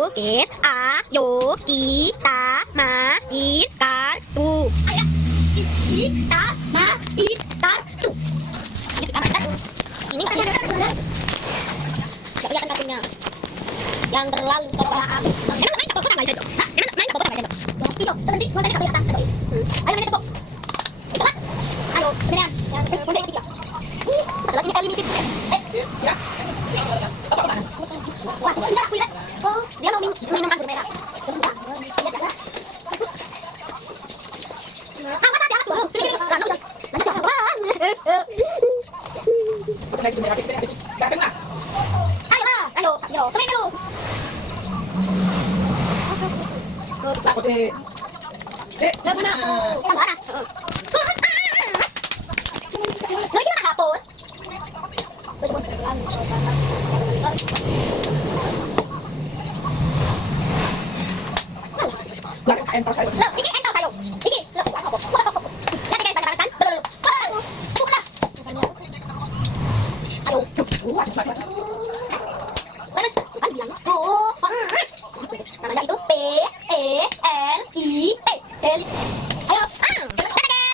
lukis, ayo kita main kartu. Ayo kita main kartu. Kita main kartu. Ini nggak kelihatan kartunya. Yang terlalu soal. Emang main tepuk tangan saja. Hah? Emang main tepuk tangan saja. Tidak, sebentar, kau tadi kelihatan. Ayo main tepuk. Bisa? Ayo, beneran. Yang kunci ketiga. Lagi ini kali limited. Wah, bisa aku lihat. Oh, Dia mau minum anggur merah. sudah. Lihat ya. Angkat saja, angkat dulu. Lanjut, Ayo lah, ayo, semain dulu. Gak guna, tambah Lagi kita hapus. Loh, ini